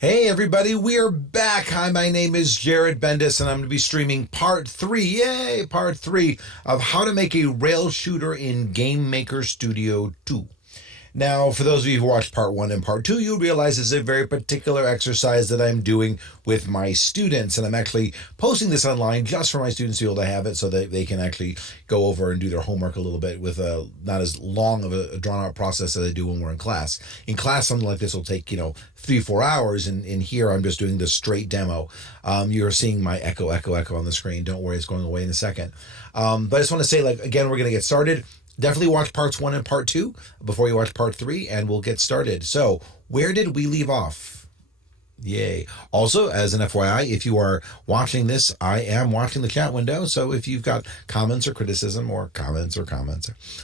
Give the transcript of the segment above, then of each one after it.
Hey everybody, we are back. Hi, my name is Jared Bendis, and I'm going to be streaming part 3, part 3 of how to make a rail shooter in Game Maker Studio 2. Now, for those of you who watched part 1 and part 2, you realize it's a very particular exercise that I'm doing with my students, and I'm actually posting this online just for my students to be able to have it so that they can actually go over and do their homework a little bit with a not as long of a drawn-out process as they do when we're in class. In class, something like this will take, 3-4 hours, and in here I'm just doing the straight demo. You're seeing my echo on the screen. Don't worry, it's going away in a second. But I just want to say, again, we're going to get started. Definitely watch parts 1 and part 2 before you watch part 3, and we'll get started. So, where did we leave off? Yay. Also, as an FYI, if you are watching this, I am watching the chat window. So if you've got comments or criticism or comments or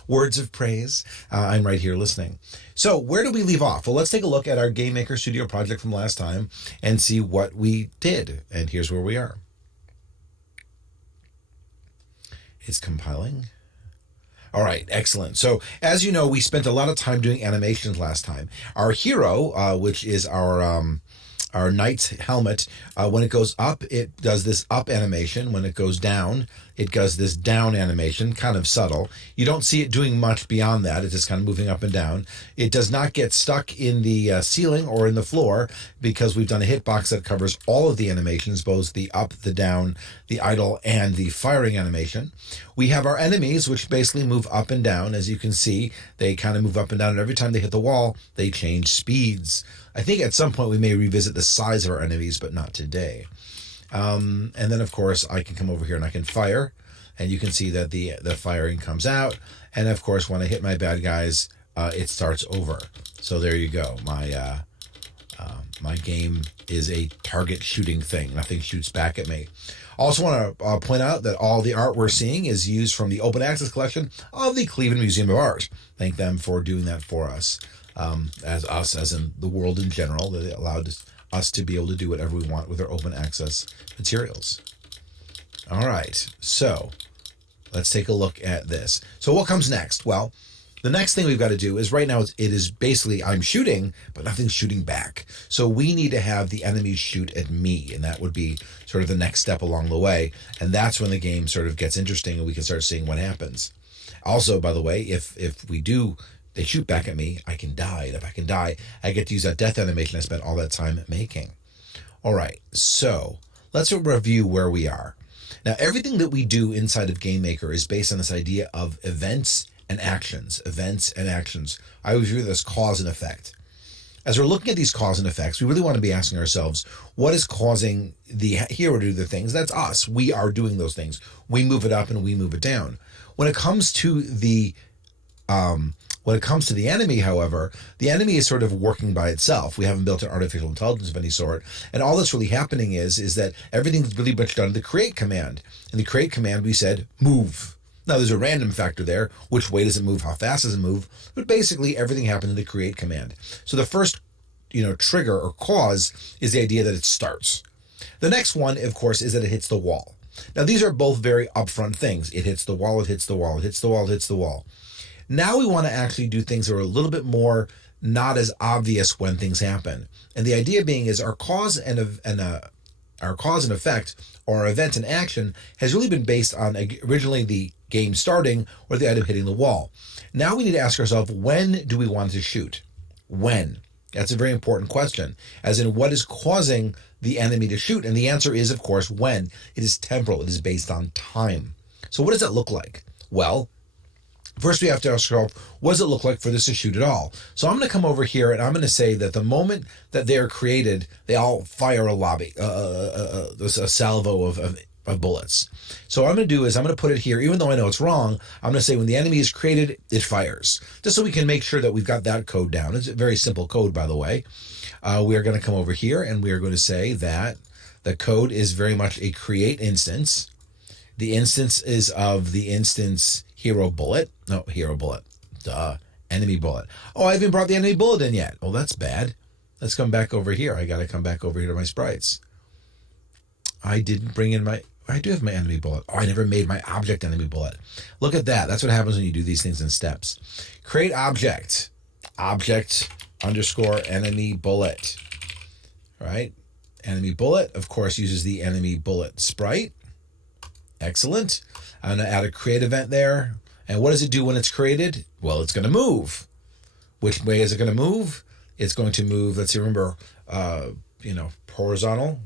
words of praise, I'm right here listening. So where did we leave off? Well, let's take a look at our Game Maker Studio project from last time and see what we did. And here's where we are. It's compiling. All right, excellent. So, as you know, we spent a lot of time doing animations last time. Our hero, which is our knight's helmet, when it goes up, it does this up animation. When it goes down, it does this down animation, kind of subtle. You don't see it doing much beyond that. It's just kind of moving up and down. It does not get stuck in the ceiling or in the floor because we've done a hitbox that covers all of the animations, both the up, the down, the idle, and the firing animation. We have our enemies, which basically move up and down. As you can see, they kind of move up and down, and every time they hit the wall, they change speeds. I think at some point we may revisit the size of our enemies, but not today. And then, of course, I can come over here and I can fire, and you can see that the firing comes out. And, of course, when I hit my bad guys, it starts over. So there you go. My game is a target shooting thing. Nothing shoots back at me. Also want to point out that all the art we're seeing is used from the open access collection of the Cleveland Museum of Art. Thank them for doing that for us. As in the world in general, that it allowed us to be able to do whatever we want with our open access materials. All right, so let's take a look at this. So what comes next? Well, the next thing we've got to do is right now it is basically I'm shooting, but nothing's shooting back. So we need to have the enemies shoot at me, and that would be sort of the next step along the way. And that's when the game sort of gets interesting and we can start seeing what happens. Also, by the way, if they shoot back at me, I can die. And if I can die, I get to use that death animation I spent all that time making. All right, so let's review where we are. Now, everything that we do inside of Game Maker is based on this idea of events and actions. Events and actions. I always view this cause and effect. As we're looking at these cause and effects, we really want to be asking ourselves, what is causing the hero to do the things? That's us. We are doing those things. We move it up and we move it down. When it comes to the enemy, however, the enemy is sort of working by itself. We haven't built an artificial intelligence of any sort. And all that's really happening is that everything's really much done in the create command. In the create command, we said, move. Now, there's a random factor there. Which way does it move? How fast does it move? But basically, everything happens in the create command. So the first, trigger or cause is the idea that it starts. The next one, of course, is that it hits the wall. Now, these are both very upfront things. It hits the wall, it hits the wall, it hits the wall, it hits the wall. Now we want to actually do things that are a little bit more not as obvious when things happen. And the idea being is our cause and effect, or our event and action, has really been based on originally the game starting or the item hitting the wall. Now we need to ask ourselves, when do we want to shoot? When? That's a very important question, as in what is causing the enemy to shoot? And the answer is, of course, when. It is temporal. It is based on time. So what does that look like? Well, first we have to ask ourselves, what does it look like for this to shoot at all? So I'm going to come over here and I'm going to say that the moment that they're created, they all fire a salvo of bullets. So what I'm going to do is I'm going to put it here, even though I know it's wrong, I'm going to say when the enemy is created, it fires. Just so we can make sure that we've got that code down. It's a very simple code, by the way. We are going to come over here and we are going to say that the code is very much a create instance. The instance is of the instance hero bullet. Enemy bullet. Oh, I haven't brought the enemy bullet in yet. Oh, that's bad. Let's come back over here. I got to come back over here to my sprites. I didn't bring in I do have my enemy bullet. Oh, I never made my object enemy bullet. Look at that. That's what happens when you do these things in steps. Create object. Object _ enemy bullet. All right. Enemy bullet, of course, uses the enemy bullet sprite. Excellent. I'm going to add a create event there. And what does it do when it's created? Well, it's going to move. Which way is it going to move? It's going to move, let's see, remember, horizontally.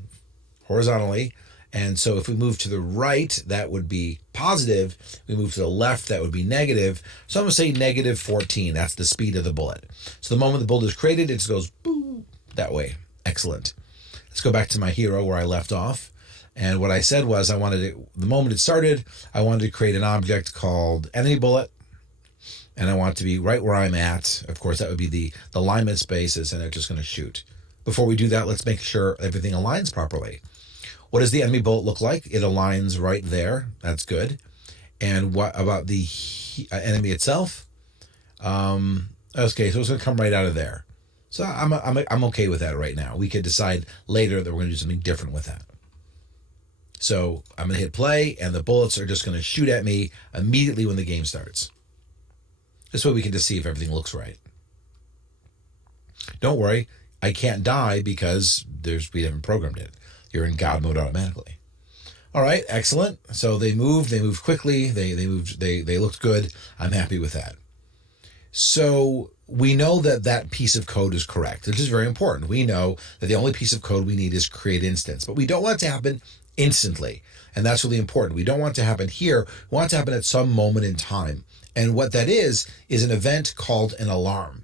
And so if we move to the right, that would be positive. We move to the left, that would be negative. So I'm going to say negative 14. That's the speed of the bullet. So the moment the bullet is created, it just goes boom, that way. Excellent. Let's go back to my hero where I left off. And what I said was the moment it started, I wanted to create an object called enemy bullet. And I want it to be right where I'm at. Of course, that would be the alignment spaces, and it's just going to shoot. Before we do that, let's make sure everything aligns properly. What does the enemy bullet look like? It aligns right there. That's good. And what about the enemy itself? Okay, so it's going to come right out of there. So I'm okay with that right now. We could decide later that we're going to do something different with that. So I'm going to hit play, and the bullets are just going to shoot at me immediately when the game starts. This way we can just see if everything looks right. Don't worry, I can't die because we haven't programmed it. You're in God mode automatically. All right, excellent. So they moved quickly, they looked good. I'm happy with that. So we know that piece of code is correct, which is very important. We know that the only piece of code we need is create instance, but we don't want it to happen instantly. And that's really important. We don't want it to happen here. We want it to happen at some moment in time. And what that is an event called an alarm.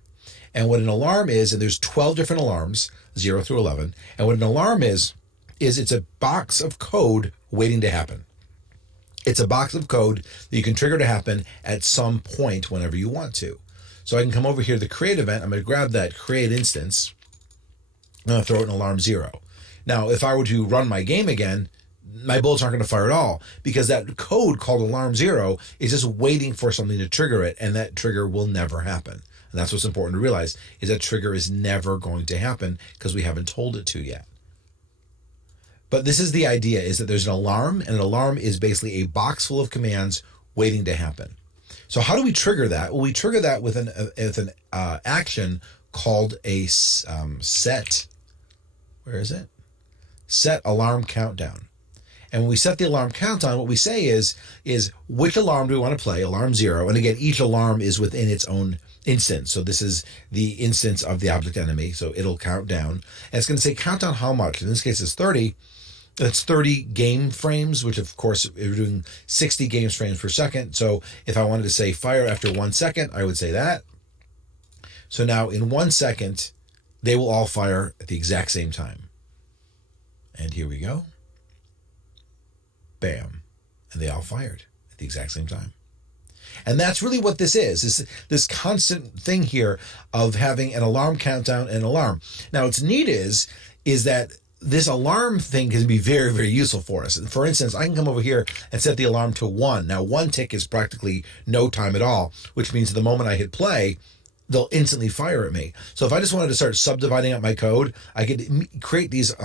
And what an alarm is, and there's 12 different alarms, 0 through 11. And what an alarm is it's a box of code waiting to happen. It's a box of code that you can trigger to happen at some point whenever you want to. So I can come over here to the create event. I'm going to grab that create instance. I'm going to throw it in alarm 0. Now, if I were to run my game again, my bullets aren't going to fire at all because that code called alarm 0 is just waiting for something to trigger it, and that trigger will never happen. And that's what's important to realize, is that trigger is never going to happen because we haven't told it to yet. But this is the idea, is that there's an alarm, and an alarm is basically a box full of commands waiting to happen. So how do we trigger that? Well, we trigger that with an action called a set. Where is it? Set alarm countdown. And when we set the alarm countdown, what we say is which alarm do we want to play? Alarm 0. And again, each alarm is within its own instance. So this is the instance of the object enemy. So it'll count down. And it's going to say count down how much? In this case, it's 30. That's 30 game frames, which of course, we're doing 60 game frames per second. So if I wanted to say fire after 1 second, I would say that. So now in 1 second, they will all fire at the exact same time. And here we go. Bam. And they all fired at the exact same time. And that's really what this is this constant thing here of having an alarm countdown and alarm. Now, what's neat is that this alarm thing can be very, very useful for us. And for instance, I can come over here and set the alarm to 1. Now, 1 tick is practically no time at all, which means the moment I hit play, they'll instantly fire at me. So if I just wanted to start subdividing up my code, I could create these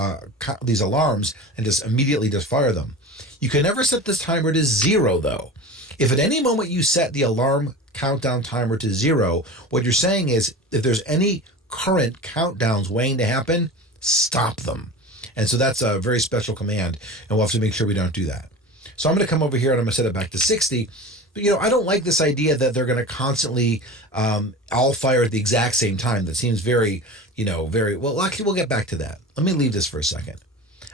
alarms and just immediately just fire them. You can never set this timer to 0, though. If at any moment you set the alarm countdown timer to 0, what you're saying is if there's any current countdowns waiting to happen, stop them. And so that's a very special command, and we'll have to make sure we don't do that. So I'm going to come over here and I'm going to set it back to 60. But, I don't like this idea that they're going to constantly all fire at the exact same time. That seems very, well, actually, we'll get back to that. Let me leave this for a second.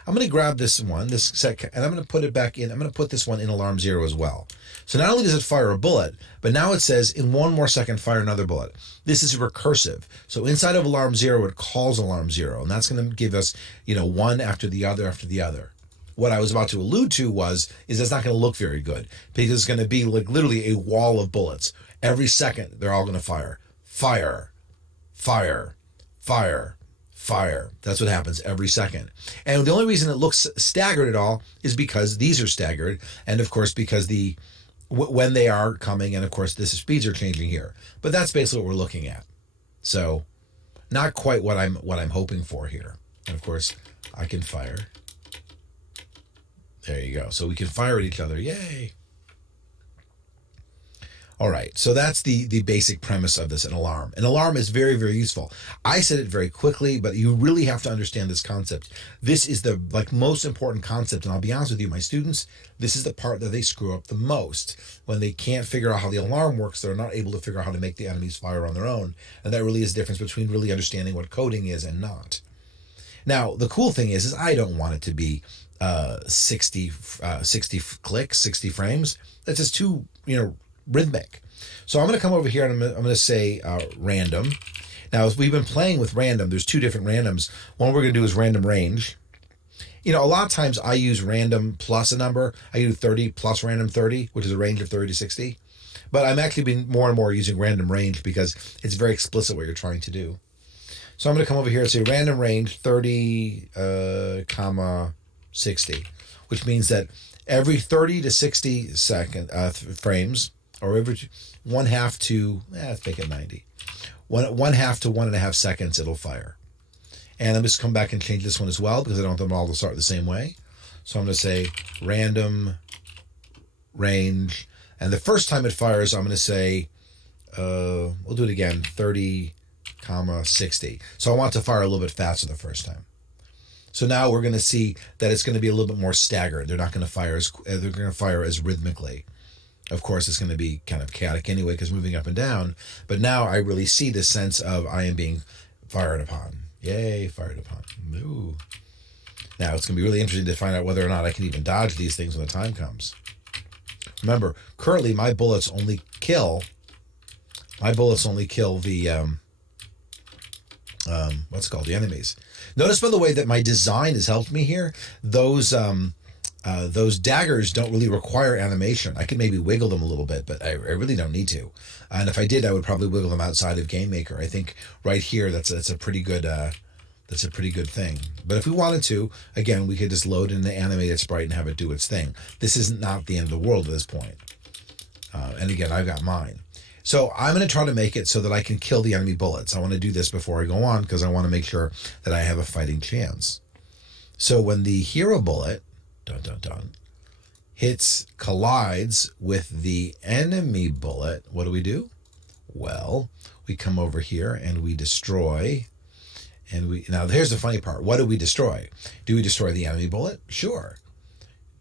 I'm going to grab this one, and I'm going to put it back in. I'm going to put this one in alarm 0 as well. So not only does it fire a bullet, but now it says in 1 more second, fire another bullet. This is recursive. So inside of alarm 0, it calls alarm 0, and that's going to give us, one after the other after the other. What I was about to allude to is it's not going to look very good because it's going to be like literally a wall of bullets. Every second, they're all going to fire. Fire, fire, fire, fire. That's what happens every second. And the only reason it looks staggered at all is because these are staggered. And of course, because when they are coming, and of course, the speeds are changing here. But that's basically what we're looking at. So not quite what I'm hoping for here. And of course, I can fire. There you go. So we can fire at each other. Yay. All right, so that's the basic premise of this, an alarm. An alarm is very, very useful. I said it very quickly, but you really have to understand this concept. This is the most important concept, and I'll be honest with you, my students, this is the part that they screw up the most. When they can't figure out how the alarm works, they're not able to figure out how to make the enemies fire on their own. And that really is the difference between really understanding what coding is and not. Now, the cool thing is I don't want it to be 60 clicks, 60 frames. That's just too, rhythmic. So I'm going to come over here and I'm going to say random. Now, as we've been playing with random, there's two different randoms. One we're going to do is random range. A lot of times I use random plus a number. I do 30 plus random 30, which is a range of 30 to 60. But I'm actually been more and more using random range because it's very explicit what you're trying to do. So I'm going to come over here and say random range 30, 60, which means that every 30 to 60 frames, or every 1/2 to, let's make it 90. 1/2 to 1.5 seconds, it'll fire. And I'm just come back and change this one as well because I don't want them all to start the same way. So I'm going to say random range. And the first time it fires, I'm going to say, we'll do it again, 30, 60. So I want it to fire a little bit faster the first time. So now we're going to see that it's going to be a little bit more staggered. They're not going to fire as rhythmically. Of course, it's going to be kind of chaotic anyway because moving up and down. But now I really see this sense of I am being fired upon. Yay, fired upon. Ooh. Now it's going to be really interesting to find out whether or not I can even dodge these things when the time comes. Remember, currently my bullets only kill the the enemies. Notice, by the way, that my design has helped me here. Those daggers don't really require animation. I could maybe wiggle them a little bit, but I really don't need to. And if I did, I would probably wiggle them outside of Game Maker. I think right here, that's a pretty good thing. But if we wanted to, again, we could just load in the animated sprite and have it do its thing. This is not the end of the world at this point. And again, I've got mine. So I'm going to try to make it so that I can kill the enemy bullets. I want to do this before I go on because I want to make sure that I have a fighting chance. So when the hero bullet collides with the enemy bullet, what do? Well, we come over here and we destroy. Now here's the funny part. What do we destroy? Do we destroy the enemy bullet? Sure.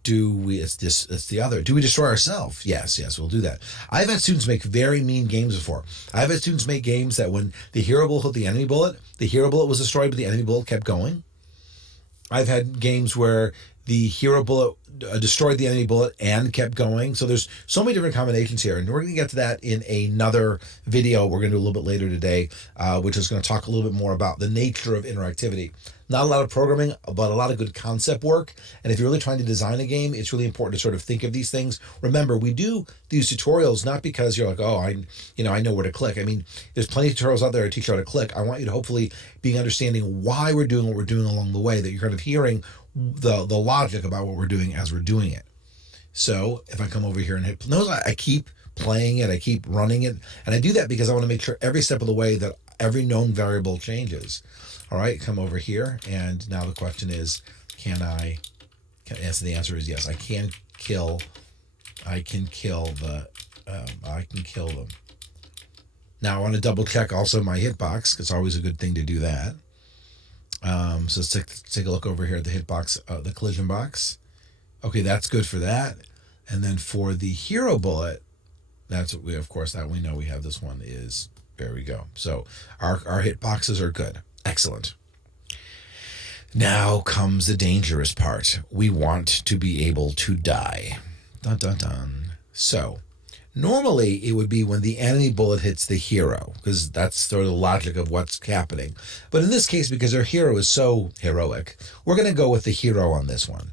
It's the other. Do we destroy ourselves? Yes, we'll do that. I've had students make very mean games before. I've had students make games that when the hero bullet hit the enemy bullet was destroyed, but the enemy bullet kept going. I've had games where the hero bullet destroyed the enemy bullet and kept going. So there's so many different combinations here. And we're going to get to that in another video we're going to do a little bit later today, which is going to talk a little bit more about the nature of interactivity. Not a lot of programming, but a lot of good concept work. And if you're really trying to design a game, it's really important to sort of think of these things. Remember, we do these tutorials not because you're like, oh, I know where to click. I mean, there's plenty of tutorials out there to teach you how to click. I want you to hopefully be understanding why we're doing what we're doing along the way, that you're kind of hearing the logic about what we're doing as we're doing it. So if I come over here and hit, notice I keep playing it, I keep running it, and I do that because I want to make sure every step of the way that every known variable changes. All right, come over here, and now the question is, can I answer? The answer is yes. I can kill them. Now I want to double check also my hitbox. It's always a good thing to do that. So let's take a look over here at the hitbox, the collision box. Okay, that's good for that. And then for the hero bullet, that's what we know we have. This one is, there we go. So our hitboxes are good. Excellent. Now comes the dangerous part. We want to be able to die. Dun, dun, dun. So normally it would be when the enemy bullet hits the hero, because that's sort of the logic of what's happening. But in this case, because our hero is so heroic, we're going to go with the hero on this one.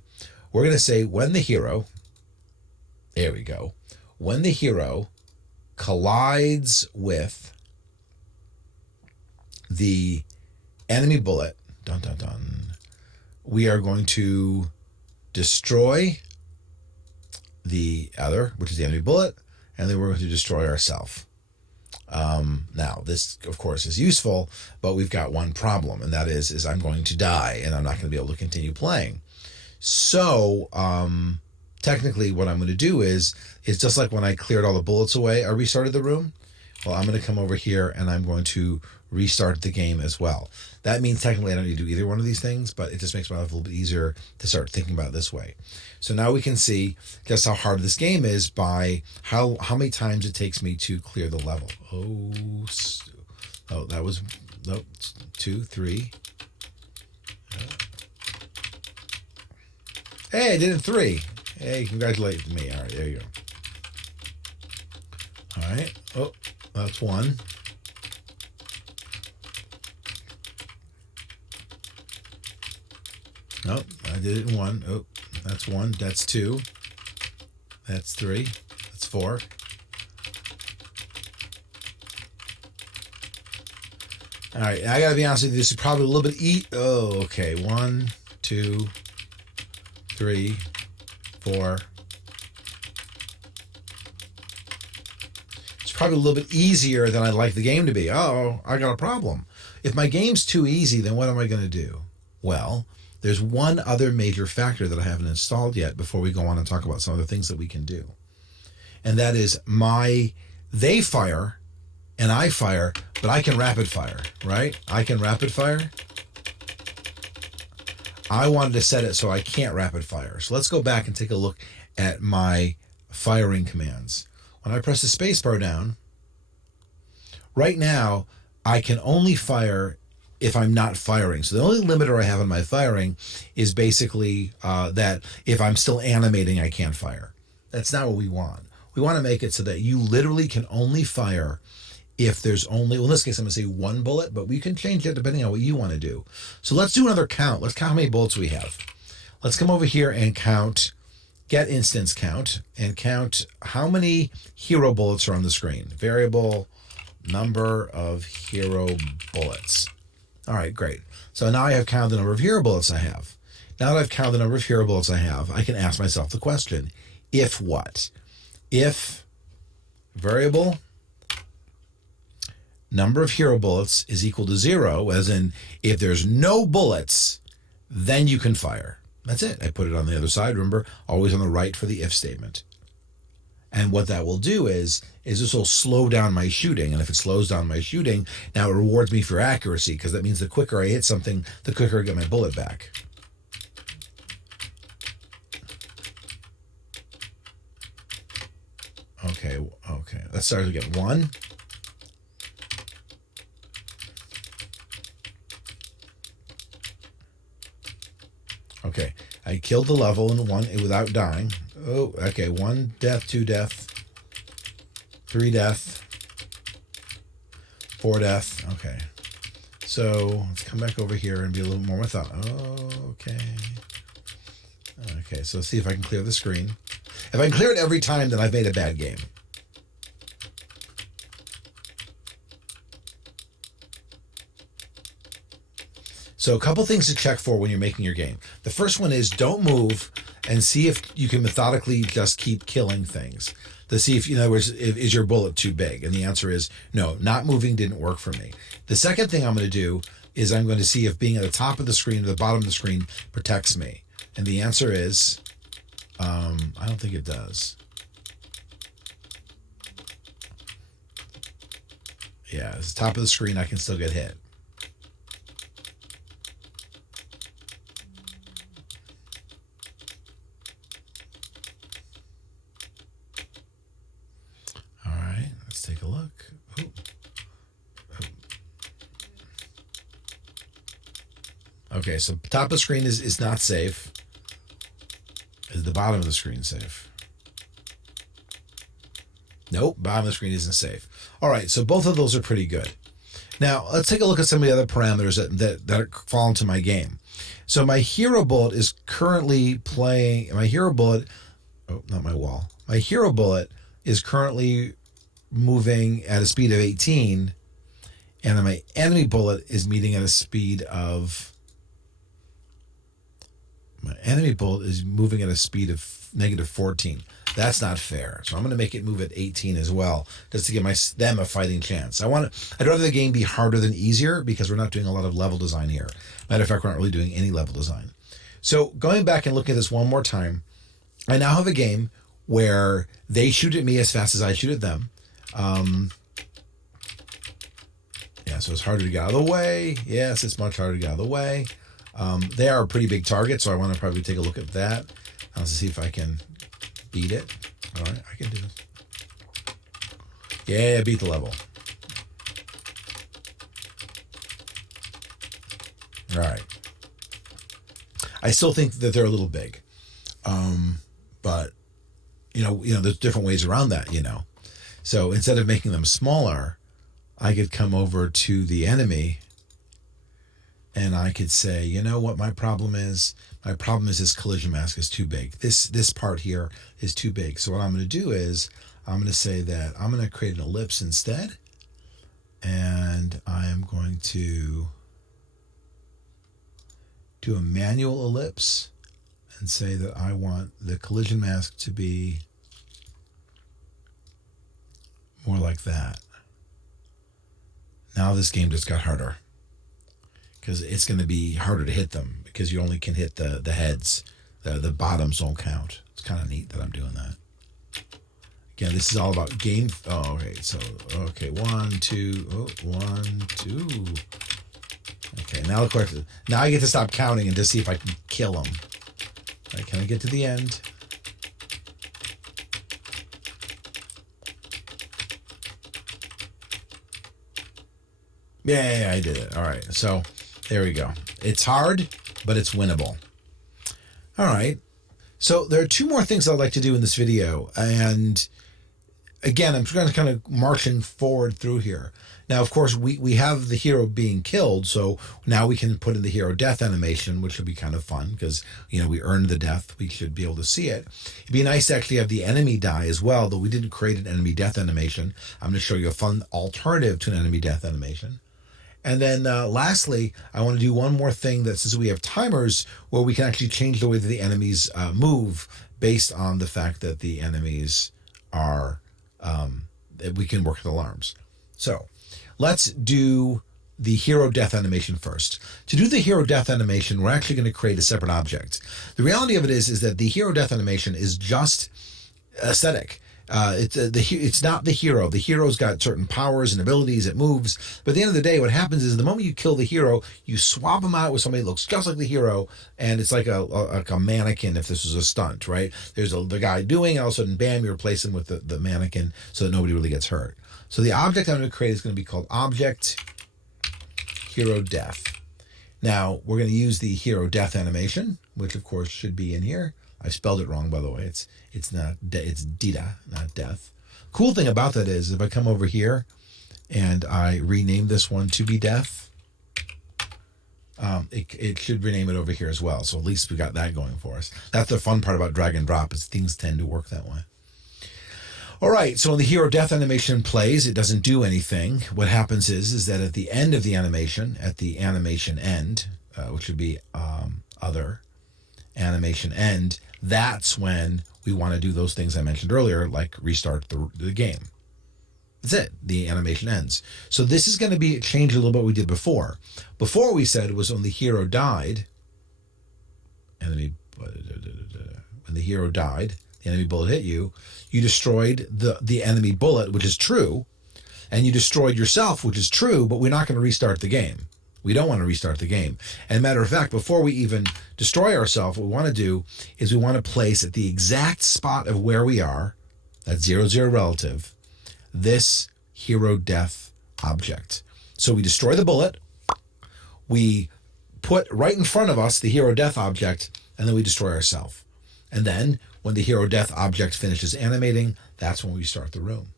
We're going to say when the hero, there we go, when the hero collides with the enemy bullet, dun, dun, dun, we are going to destroy the other, which is the enemy bullet, and then we're going to destroy ourselves. Now, this, of course, is useful, but we've got one problem, and that is I'm going to die, and I'm not going to be able to continue playing. So technically what I'm going to do is just like when I cleared all the bullets away, I restarted the room. Well, I'm going to come over here and I'm going to restart the game as well. That means technically I don't need to do either one of these things, but it just makes my life a little bit easier to start thinking about it this way. So now we can see just how hard this game is by how many times it takes me to clear the level. Oh, that was, nope, 2, 3. Hey, I did it 3. Hey, congratulate me. All right, there you go. All right. Oh, that's 1. Nope, I did it in 1. Oh, that's 1. That's 2. That's 3. That's 4. All right, I gotta be honest with you. This is probably a little bit Oh, okay. 1, 2, 3, 4. It's probably a little bit easier than I'd like the game to be. Oh, I got a problem. If my game's too easy, then what am I going to do? Well, there's one other major factor that I haven't installed yet before we go on and talk about some of the things that we can do. And that is they fire and I fire, but I can rapid fire, right? I can rapid fire. I wanted to set it so I can't rapid fire. So let's go back and take a look at my firing commands. When I press the space bar down, right now I can only fire if I'm not firing. So the only limiter I have on my firing is basically that if I'm still animating, I can't fire. That's not what we want. We want to make it so that you literally can only fire if there's only, well, in this case, I'm going to say 1 bullet, but we can change it depending on what you want to do. So let's do another count. Let's count how many bullets we have. Let's come over here and count, get instance count, and count how many hero bullets are on the screen. Variable number of hero bullets. All right, great. So now I have counted the number of hero bullets I have. Now that I've counted the number of hero bullets I have, I can ask myself the question, if what? If variable number of hero bullets is equal to 0, as in if there's no bullets, then you can fire. That's it. I put it on the other side. Remember, always on the right for the if statement. And what that will do is this will slow down my shooting. And if it slows down my shooting, now it rewards me for accuracy, because that means the quicker I hit something, the quicker I get my bullet back. Okay. Let's start again. 1. Okay, I killed the level in 1 without dying. Oh, okay, 1 death, 2 death, 3 death, 4 death. Okay, so let's come back over here and be a little more methodical. Okay, so let's see if I can clear the screen. If I can clear it every time, then I've made a bad game. So a couple things to check for when you're making your game. The first one is don't move and see if you can methodically just keep killing things. To see if, in other words, is your bullet too big? And the answer is no, not moving didn't work for me. The second thing I'm going to do is I'm going to see if being at the top of the screen or the bottom of the screen protects me. And the answer is, I don't think it does. Yeah, at the top of the screen, I can still get hit. Take a look. Ooh. Okay, so top of the screen is not safe. Is the bottom of the screen safe? Nope, bottom of the screen isn't safe. All right, so both of those are pretty good. Now, let's take a look at some of the other parameters that fall into my game. So my hero bullet is currently playing, my hero bullet, oh, not my wall. My hero bullet is currently moving at a speed of 18, and then my enemy bullet is moving at a speed of negative 14. That's not fair. So I'm going to make it move at 18 as well, just to give them a fighting chance. I'd rather the game be harder than easier, because we're not doing a lot of level design here. Matter of fact, we're not really doing any level design. So going back and looking at this one more time, I now have a game where they shoot at me as fast as I shoot at them. Yeah, so it's harder to get out of the way. Yes, it's much harder to get out of the way. They are a pretty big target, so I want to probably take a look at that. Let's see if I can beat it. All right, I can do this. Yeah, beat the level. All right. I still think that they're a little big. But, there's different ways around that, So instead of making them smaller, I could come over to the enemy and I could say, you know what my problem is? My problem is this collision mask is too big. This part here is too big. So what I'm going to do is I'm going to say that I'm going to create an ellipse instead. And I am going to do a manual ellipse and say that I want the collision mask to be more like that. Now this game just got harder because it's going to be harder to hit them because you only can hit the heads. The bottoms don't count. It's kind of neat that I'm doing that. Again, this is all about game. Oh, okay. So, okay. 1, 2. Oh, 1, 2. Okay. Now the question. Now I get to stop counting and just see if I can kill them. All right, can I get to the end? Yeah, I did it. All right. So there we go. It's hard, but it's winnable. All right. So there are two more things I'd like to do in this video. And again, I'm going to kind of marching forward through here. Now, of course, we have the hero being killed. So now we can put in the hero death animation, which will be kind of fun because, we earned the death. We should be able to see it. It'd be nice to actually have the enemy die as well, though we didn't create an enemy death animation. I'm going to show you a fun alternative to an enemy death animation. And then lastly, I want to do one more thing that since we have timers where we can actually change the way that the enemies move based on the fact that the enemies are, that we can work with alarms. So let's do the hero death animation first. To do the hero death animation, we're actually going to create a separate object. The reality of it is that the hero death animation is just aesthetic. It's not the hero. The hero's got certain powers and abilities. It moves. But at the end of the day, what happens is the moment you kill the hero, you swap him out with somebody that looks just like the hero, and it's like a mannequin if this was a stunt, right? There's the guy doing, all of a sudden, bam, you replace him with the mannequin so that nobody really gets hurt. So the object I'm going to create is going to be called Object Hero Death. Now, we're going to use the hero death animation, which of course should be in here. I spelled it wrong, by the way. It's not it's Dita, not death. Cool thing about that is if I come over here and I rename this one to be death, it should rename it over here as well. So at least we got that going for us. That's the fun part about drag and drop is things tend to work that way. All right, so when the hero death animation plays, it doesn't do anything. What happens is that at the end of the animation, at the animation end, which would be other animation end, that's when we want to do those things I mentioned earlier, like restart the game. That's it. The animation ends. So this is going to be changed a little bit what we did before. Before we said it was when the hero died, when the hero died, the enemy bullet hit you, you destroyed the enemy bullet, which is true, and you destroyed yourself, which is true, but we're not going to restart the game. We don't want to restart the game. And matter of fact, before we even destroy ourselves, what we want to do is we want to place at the exact spot of where we are, that's 0, 0 relative, this hero death object. So we destroy the bullet, we put right in front of us the hero death object, and then we destroy ourselves. And then when the hero death object finishes animating, that's when we start the room.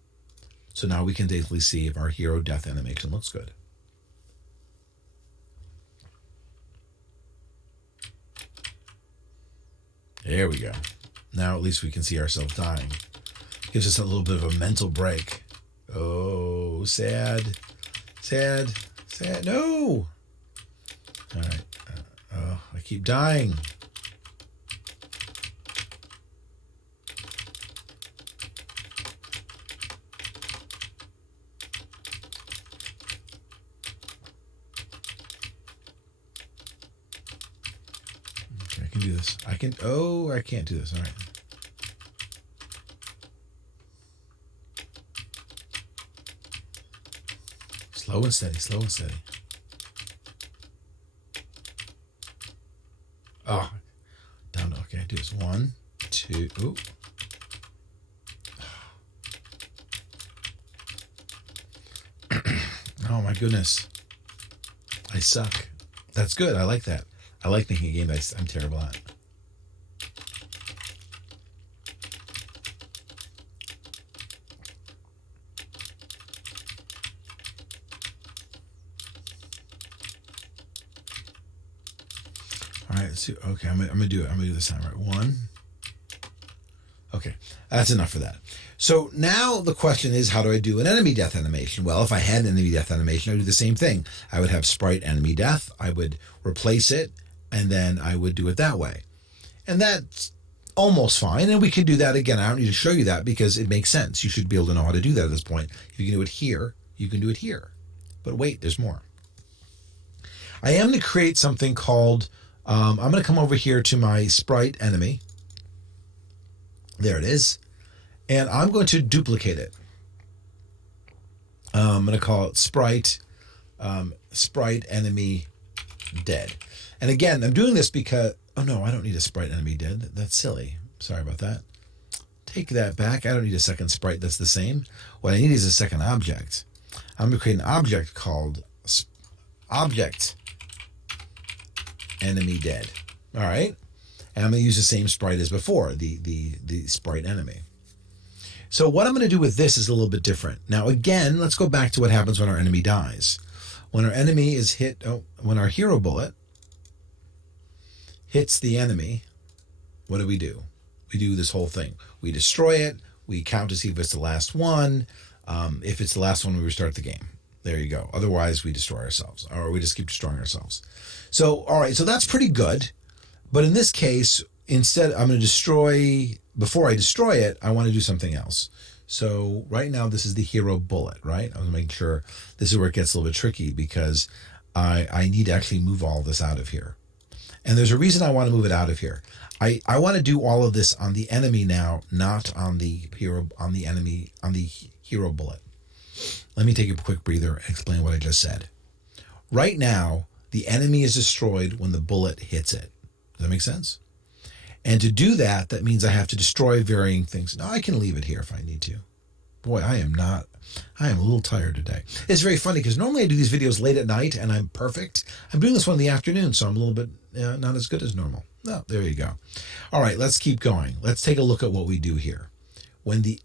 So now we can basically see if our hero death animation looks good. There we go. Now at least we can see ourselves dying. Gives us a little bit of a mental break. Oh, sad. Sad. Sad. No! All right. Oh, I keep dying. I can do this. I can't do this. All right. Slow and steady, slow and steady. Oh, down. Okay, do this. 1, 2. Ooh. Oh my goodness. I suck. That's good. I like that. I like making a game that I'm terrible at. All right, let's do, okay, I'm gonna do it. I'm gonna do this time, right? 1. Okay, that's enough for that. So now the question is, how do I do an enemy death animation? Well, if I had an enemy death animation, I would do the same thing. I would have sprite enemy death. I would replace it, and then I would do it that way. And that's almost fine. And we can do that again. I don't need to show you that because it makes sense. You should be able to know how to do that at this point. If you can do it here, you can do it here. But wait, there's more. I am going to create something called, I'm going to come over here to my sprite enemy. There it is. And I'm going to duplicate it. I'm going to call it sprite enemy dead. And again, I'm doing this because, oh no, I don't need a sprite enemy dead. That's silly. Sorry about that. Take that back. I don't need a second sprite that's the same. What I need is a second object. I'm going to create an object called object enemy dead. All right. And I'm going to use the same sprite as before, the sprite enemy. So what I'm going to do with this is a little bit different. Now, again, let's go back to what happens when our enemy dies. When our enemy is hit, when our hero bullet hits the enemy, what do? We do this whole thing. We destroy it. We count to see if it's the last one. If it's the last one, we restart the game. There you go. Otherwise, we destroy ourselves, or we just keep destroying ourselves. So, all right, so that's pretty good. But in this case, instead, I'm going to destroy, before I destroy it, I want to do something else. So right now, this is the hero bullet, right? I'm making sure this is where it gets a little bit tricky because I need to actually move all this out of here. And there's a reason I want to move it out of here. I want to do all of this on the enemy now, not on the hero, on the enemy, on the hero bullet. Let me take a quick breather and explain what I just said. Right now, the enemy is destroyed when the bullet hits it. Does that make sense? And to do that, that means I have to destroy varying things. Now, I can leave it here if I need to. Boy, I am a little tired today. It's very funny because normally I do these videos late at night and I'm perfect. I'm doing this one in the afternoon, so I'm a little bit not as good as normal. No, there you go. All right, let's keep going. Let's take a look at what we do here. When the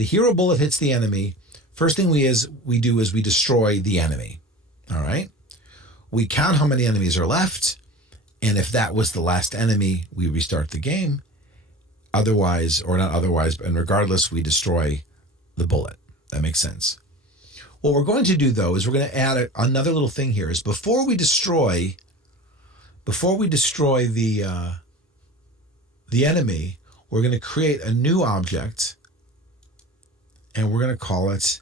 hero bullet hits the enemy, first thing we do is we destroy the enemy. All right? We count how many enemies are left, and if that was the last enemy, we restart the game. Otherwise, or not otherwise, and regardless, we destroy the bullet. That makes sense. What we're going to do, though, is we're going to add another little thing here. Is before we destroy the enemy, we're going to create a new object, and we're going to call it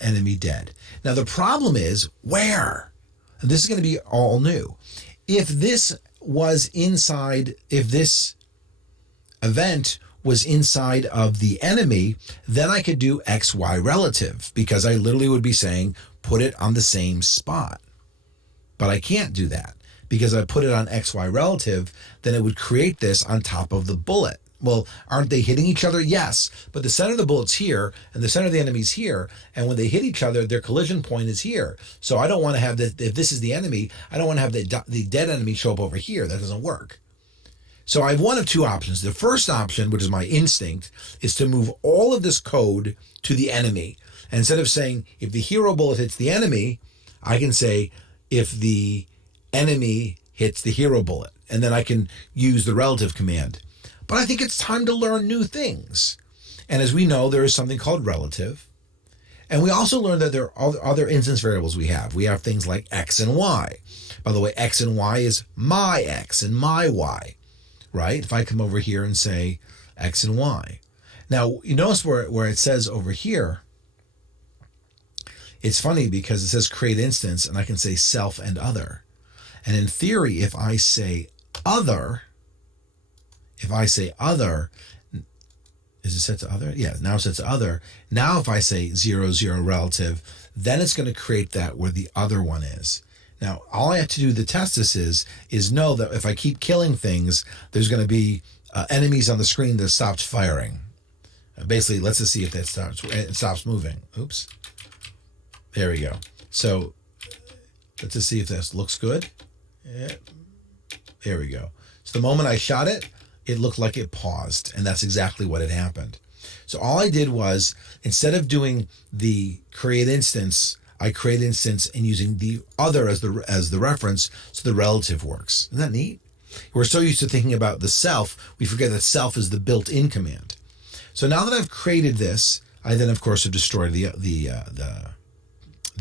enemy dead. Now, the problem is where? And this is going to be all new. If this event was inside of the enemy, then I could do XY relative because I literally would be saying, put it on the same spot. But I can't do that because I put it on XY relative, then it would create this on top of the bullet. Well, aren't they hitting each other? Yes, but the center of the bullet's here and the center of the enemy's here. And when they hit each other, their collision point is here. So I don't want to have that. If this is the enemy, I don't want to have the dead enemy show up over here. That doesn't work. So I have one of two options. The first option, which is my instinct, is to move all of this code to the enemy. And instead of saying, if the hero bullet hits the enemy, I can say, if the enemy hits the hero bullet. And then I can use the relative command. But I think it's time to learn new things. And as we know, there is something called relative. And we also learned that there are other instance variables we have. We have things like X and Y. By the way, X and Y is my X and my Y, right? If I come over here and say X and Y. Now, you notice where it says over here, it's funny because it says create instance and I can say self and other. And in theory, if I say other, Is it set to other? Yeah, now it's set to other. Now if I say 0, 0 relative, then it's going to create that where the other one is. Now, all I have to do to test this is know that if I keep killing things, there's going to be enemies on the screen that stops firing. Basically, let's just see if that stops moving. Oops. There we go. So let's just see if this looks good. Yeah. There we go. So the moment I shot it, it looked like it paused, and that's exactly what had happened. So all I did was, instead of doing the create instance, I create instance and using the other as the reference, so the relative works. Isn't that neat? We're so used to thinking about the self, we forget that self is the built-in command. So now that I've created this, I then of course have destroyed the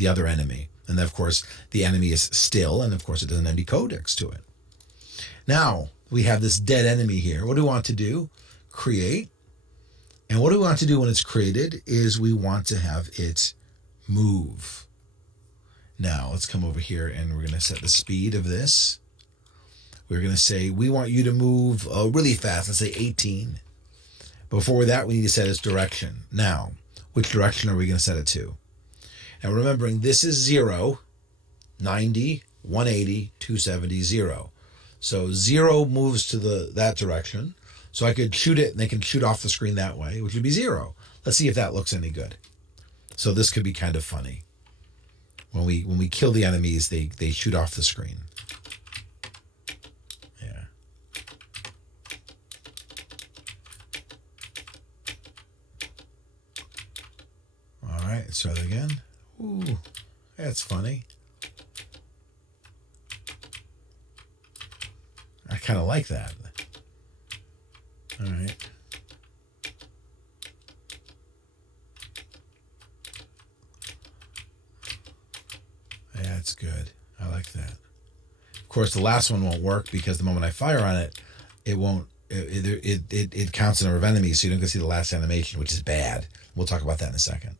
other enemy, and then, of course the enemy is still, and of course it doesn't have any codex to it. Now we have this dead enemy here. What do we want to do? Create. And what do we want to do when it's created is we want to have it move. Now let's come over here and we're going to set the speed of this. We're going to say we want you to move really fast. Let's say 18. Before that, we need to set its direction. Now, which direction are we going to set it to? Now remembering this is 0, 90, 180, 270, 0. So 0 moves to that direction. So I could shoot it and they can shoot off the screen that way, which would be 0. Let's see if that looks any good. So this could be kind of funny. When we kill the enemies, they shoot off the screen. Yeah. All right, let's try that again. Ooh, that's funny. I kind of like that. All right. Yeah, that's good. I like that. Of course, the last one won't work because the moment I fire on it, it won't. It counts the number of enemies, so you don't get to see the last animation, which is bad. We'll talk about that in a second.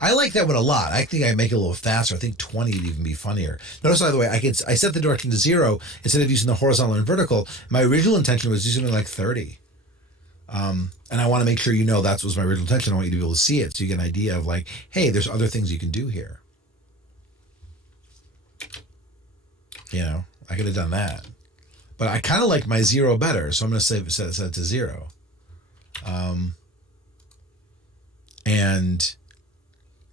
I like that one a lot. I think I make it a little faster. I think 20 would even be funnier. Notice, by the way, I set the direction to 0 instead of using the horizontal and vertical. My original intention was using something like 30. And I want to make sure you know that was my original intention. I want you to be able to see it so you get an idea of like, hey, there's other things you can do here. You know, I could have done that. But I kind of like my 0 better, so I'm going to set it to 0. And...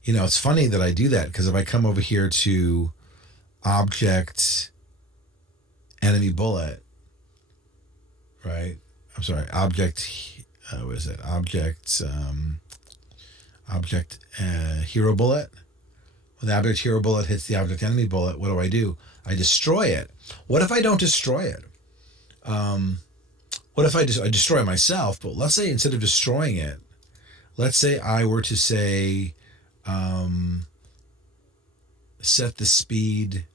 you know, it's funny that I do that because if I come over here to object enemy bullet, right? I'm sorry, object, what is it? Object hero bullet. When the object hero bullet hits the object enemy bullet, what do? I destroy it. What if I don't destroy it? What if I destroy myself? But let's say instead of destroying it, let's say I were to say, set the speed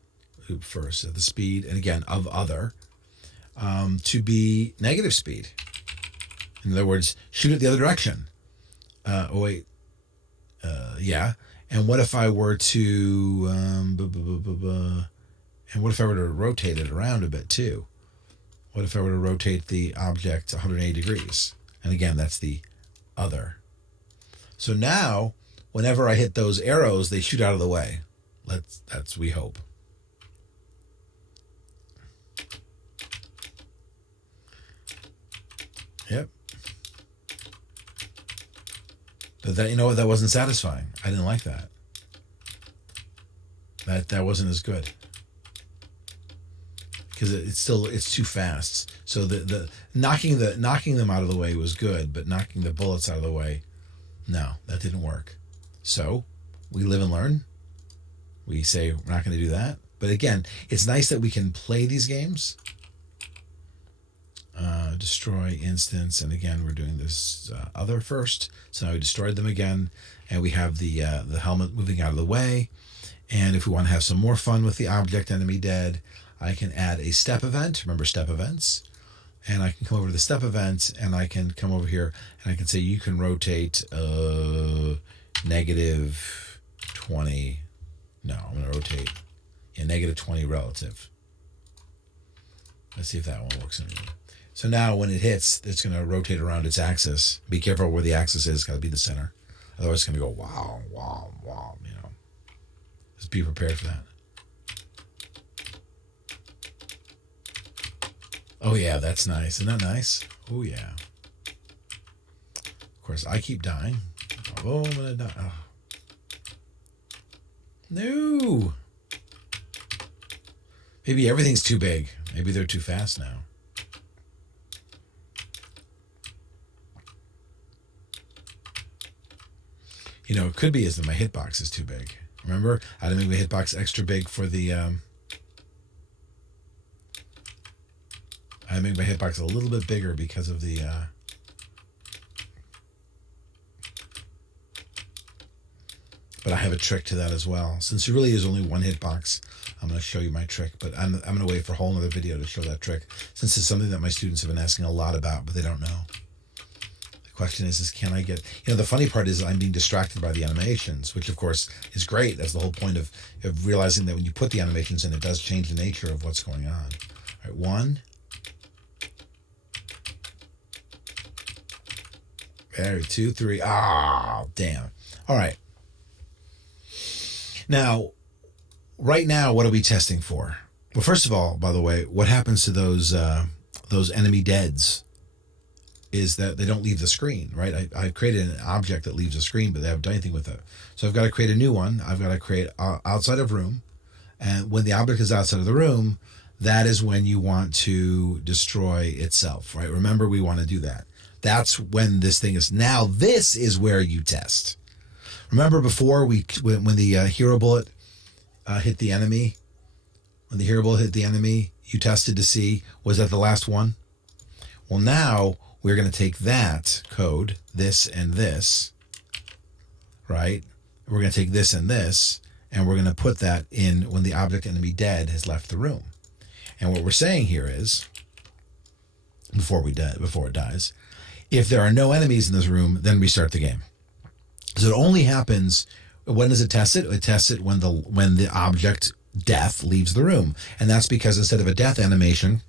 first, set the speed, and again, of other, to be negative speed. In other words, shoot it the other direction. Yeah. And what if I were to, and what if I were to rotate it around a bit too? What if I were to rotate the object 180 degrees? And again, that's the other. So now, whenever I hit those arrows, they shoot out of the way. That's we hope. Yep. But that, you know what, that wasn't satisfying. I didn't like that. That wasn't as good. Because it's too fast. So the knocking them out of the way was good, but knocking the bullets out of the way, no, that didn't work. So we live and learn. We say we're not going to do that. But again, it's nice that we can play these games. Destroy instance. And again, we're doing this other first. So now we destroyed them again. And we have the helmet moving out of the way. And if we want to have some more fun with the object enemy dead, I can add a step event. Remember step events? And I can come over to the step event and I can come over here and I can say you can rotate negative 20. No, I'm going to rotate negative 20 relative. Let's see if that one works anymore. So now when it hits, it's going to rotate around its axis. Be careful where the axis is. Got to be the center. Otherwise, it's going to go wow, wow, wow. You know, just be prepared for that. Oh yeah, that's nice. Isn't that nice? Oh yeah. Of course, I keep dying. Oh, I'm gonna die. Oh. No. Maybe everything's too big. Maybe they're too fast now. You know, it could be is that my hitbox is too big. Remember, I had to make my hitbox extra big for the. I make my hitbox a little bit bigger because of the. But I have a trick to that as well. Since there really is only one hitbox, I'm going to show you my trick. But I'm going to wait for a whole other video to show that trick, since it's something that my students have been asking a lot about, but they don't know. The question is can I get... You know, the funny part is I'm being distracted by the animations, which, of course, is great. That's the whole point of realizing that when you put the animations in, it does change the nature of what's going on. All right, 1. There, 2, 3. Ah, damn. All right. Now, right now, what are we testing for? Well, first of all, by the way, what happens to those enemy deads is that they don't leave the screen, right? I created an object that leaves the screen, but they haven't done anything with it. So I've got to create a new one. I've got to create outside of room. And when the object is outside of the room, that is when you want to destroy itself, right? Remember, we want to do that. That's when this thing is. Now, this is where you test. Remember before when the hero bullet hit the enemy? When the hero bullet hit the enemy, you tested to see, was that the last one? Well, now we're going to take that code, this and this, right? We're going to take this and this, and we're going to put that in when the object enemy dead has left the room. And what we're saying here is, before it dies, if there are no enemies in this room, then restart the game. So it only happens, when does it test it? It tests it when the object death leaves the room. And that's because instead of a death animation,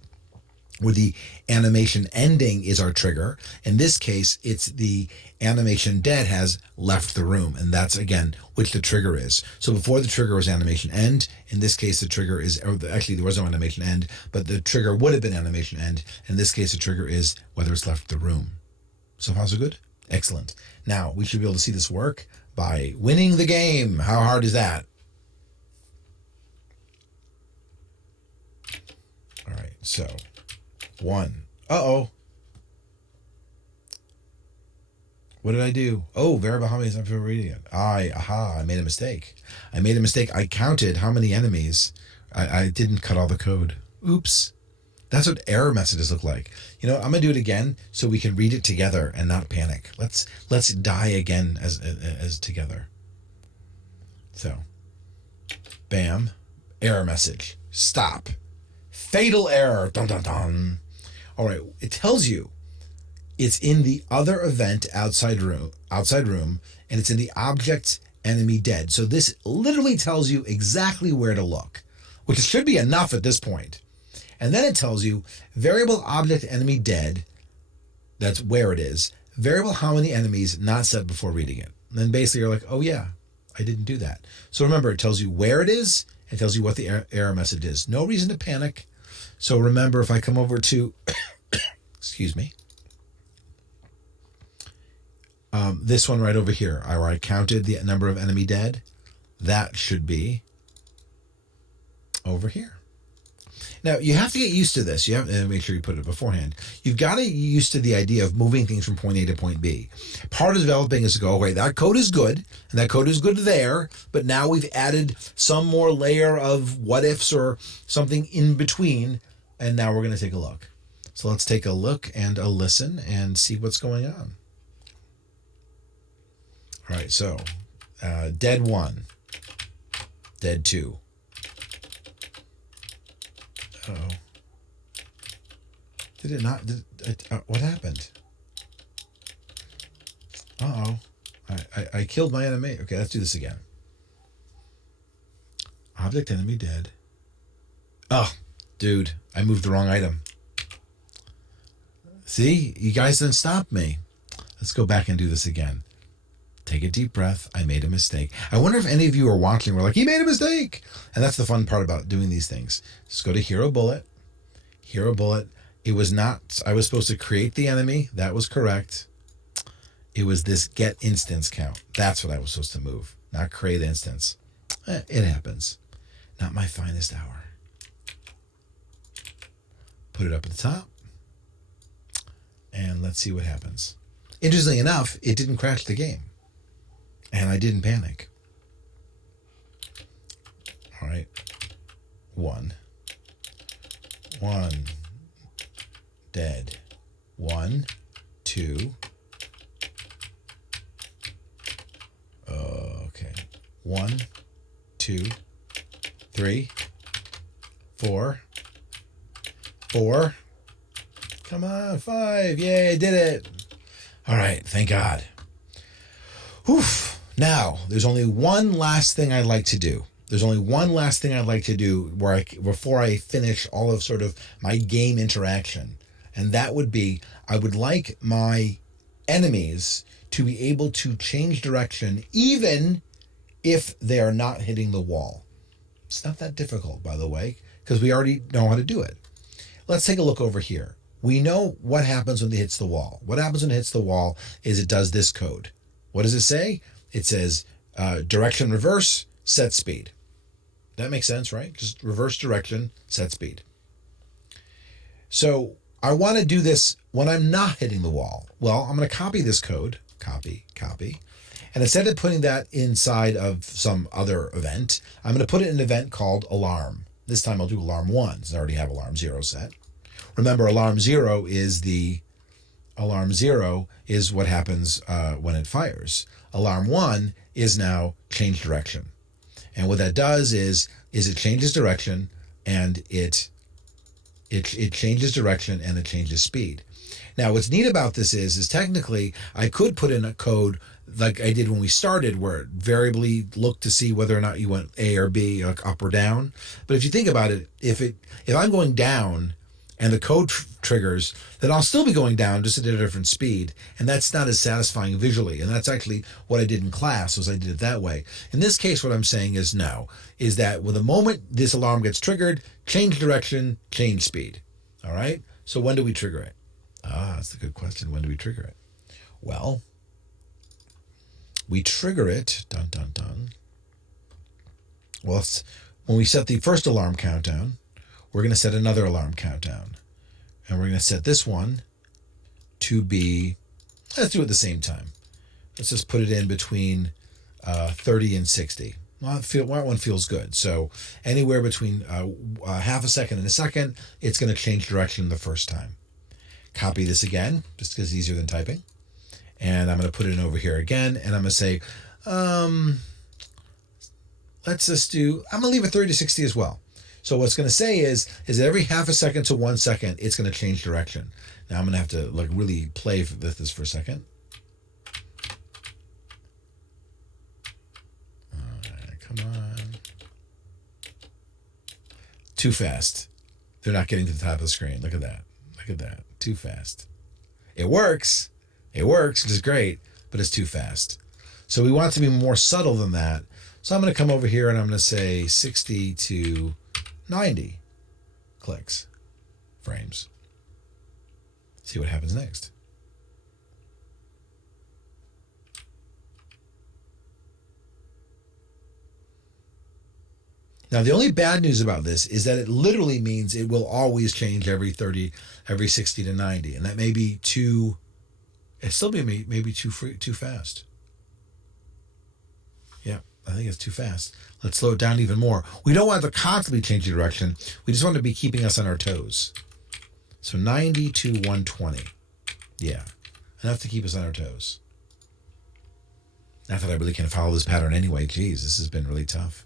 where the animation ending is our trigger, in this case, it's the animation dead has left the room. And that's, again, which the trigger is. So before the trigger was animation end. In this case, the trigger is, or actually there was no animation end, but the trigger would have been animation end. In this case, the trigger is whether it's left the room. So far, so good? Excellent. Now, we should be able to see this work by winning the game. How hard is that? All right, so 1. Uh-oh. What did I do? Oh, variable how many is I'm reading it. I made a mistake. I counted how many enemies. I didn't cut all the code. Oops. That's what error messages look like. You know, I'm gonna do it again so we can read it together and not panic. Let's die again as together. So, bam, error message. Stop. Fatal error. Dun dun dun. All right, it tells you it's in the other event outside room, and it's in the object enemy dead. So this literally tells you exactly where to look, which should be enough at this point. And then it tells you variable object enemy dead, that's where it is, variable how many enemies not set before reading it. And then basically you're like, oh yeah, I didn't do that. So remember, it tells you where it is, it tells you what the error message is. No reason to panic. So remember, if I come over to, excuse me, this one right over here, where I counted the number of enemy dead, that should be over here. Now, you have to get used to this. You have to make sure you put it beforehand. You've got to get used to the idea of moving things from point A to point B. Part of developing is to go, okay, that code is good, and that code is good there, but now we've added some more layer of what-ifs or something in between, and now we're going to take a look. So let's take a look and a listen and see what's going on. All right, so dead 1, dead 2. Uh-oh. Did it not? What happened? Uh-oh. I killed my enemy. Okay, let's do this again. Object enemy dead. Oh, dude, I moved the wrong item. See, you guys didn't stop me. Let's go back and do this again. Take a deep breath. I made a mistake. I wonder if any of you are watching were like, he made a mistake. And that's the fun part about doing these things. Just go to Hero Bullet. Hero Bullet. It was not, I was supposed to create the enemy. That was correct. It was this get instance count. That's what I was supposed to move, not create instance. It happens. Not my finest hour. Put it up at the top. And let's see what happens. Interestingly enough, it didn't crash the game. And I didn't panic. All right. One. Dead. 1, 2. Okay. 1, 2, 3, 4. 4. Come on, 5. Yay, I did it. All right, thank God. Whew. Now, there's only one last thing I'd like to do. Before I finish all of sort of my game interaction. And that would be, I would like my enemies to be able to change direction even if they are not hitting the wall. It's not that difficult, by the way, because we already know how to do it. Let's take a look over here. We know what happens when it hits the wall. What happens when it hits the wall is it does this code. What does it say? It says direction reverse, set speed. That makes sense, right? Just reverse direction, set speed. So I want to do this when I'm not hitting the wall. Well, I'm going to copy this code. Copy. And instead of putting that inside of some other event, I'm going to put it in an event called alarm. This time I'll do alarm 1, since I already have alarm 0 set. Remember, alarm 0 is what happens when it fires. Alarm 1 is now change direction. And what that does is it changes direction and it changes direction and it changes speed. Now, what's neat about this is technically I could put in a code like I did when we started, where it variably looked to see whether or not you went A or B, like up or down. But if you think about it, if I'm going down and the code triggers, then I'll still be going down just at a different speed. And that's not as satisfying visually. And that's actually what I did in class, was I did it that way. In this case, what I'm saying is that with the moment this alarm gets triggered, change direction, change speed. All right? So when do we trigger it? That's a good question. When do we trigger it? Well, we trigger it, dun, dun, dun. Well, when we set the first alarm countdown, we're going to set another alarm countdown. And we're going to set this one to be, let's do it at the same time. Let's just put it in between 30 and 60. Well, that one feels good. So anywhere between half a second and a second, it's going to change direction the first time. Copy this again, just because it's easier than typing. And I'm going to put it in over here again. And I'm going to say, let's just do, I'm going to leave it 30 to 60 as well. So what's going to say is that every half a second to 1 second, it's going to change direction. Now I'm going to have to really play with this for a second. All right, come on. Too fast. They're not getting to the top of the screen. Look at that. Too fast. It works, which is great, but it's too fast. So we want it to be more subtle than that. So I'm going to come over here and I'm going to say 60 to 90 clicks, frames. See what happens next. Now, the only bad news about this is that it literally means it will always change every 60 to 90. And that may be maybe too fast. Yeah, I think it's too fast. Let's slow it down even more. We don't want to constantly change the direction. We just want to be keeping us on our toes. So 90 to 120. Yeah, enough to keep us on our toes. Not that I really can follow this pattern anyway. Geez, this has been really tough.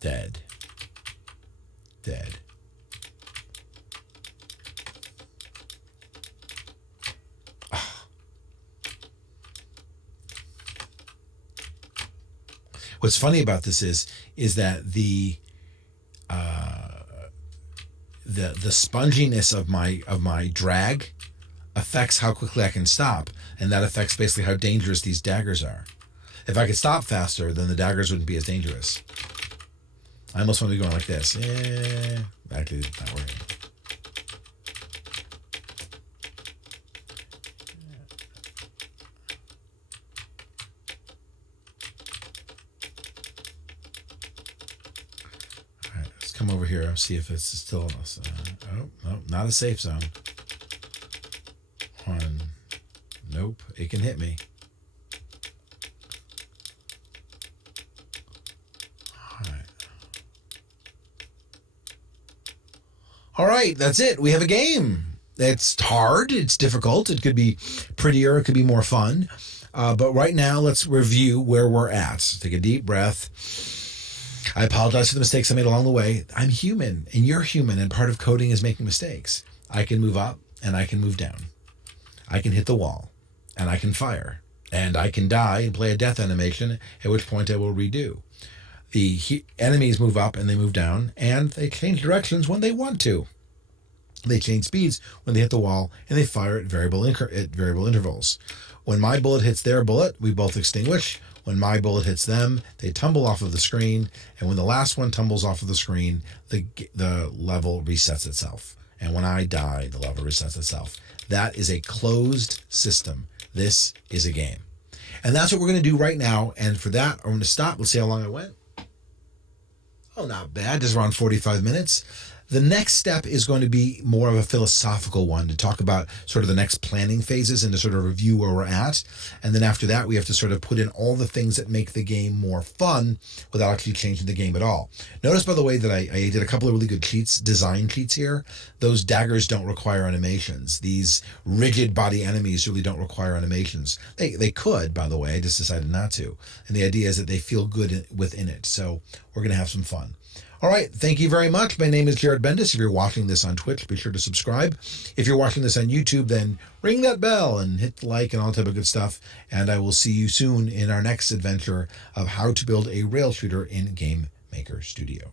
Dead. What's funny about this is that the the sponginess of my drag affects how quickly I can stop, and that affects basically how dangerous these daggers are. If I could stop faster, then the daggers wouldn't be as dangerous. I almost want to be going like this. Yeah, actually, not working. All right, let's come over here and see if it's still. Oh, no, not a safe zone. One. Nope, it can hit me. All right, that's it. We have a game. It's hard. It's difficult. It could be prettier. It could be more fun. But right now, let's review where we're at. Take a deep breath. I apologize for the mistakes I made along the way. I'm human, and you're human, and part of coding is making mistakes. I can move up, and I can move down. I can hit the wall, and I can fire. And I can die and play a death animation, at which point I will redo. The enemies move up and they move down, and they change directions when they want to. They change speeds when they hit the wall, and they fire at variable intervals. When my bullet hits their bullet, we both extinguish. When my bullet hits them, they tumble off of the screen, and when the last one tumbles off of the screen, the level resets itself. And when I die, the level resets itself. That is a closed system. This is a game. And that's what we're going to do right now, and for that, I'm going to stop. Let's see how long I went. Oh, not bad. Just around 45 minutes. The next step is going to be more of a philosophical one to talk about sort of the next planning phases and to sort of review where we're at. And then after that, we have to sort of put in all the things that make the game more fun without actually changing the game at all. Notice, by the way, that I did a couple of really good design cheats here. Those daggers don't require animations. These rigid body enemies really don't require animations. They could, by the way, I just decided not to. And the idea is that they feel good within it. So we're going to have some fun. All right. Thank you very much. My name is Jared Bendis. If you're watching this on Twitch, be sure to subscribe. If you're watching this on YouTube, then ring that bell and hit the like and all type of good stuff. And I will see you soon in our next adventure of how to build a rail shooter in Game Maker Studio.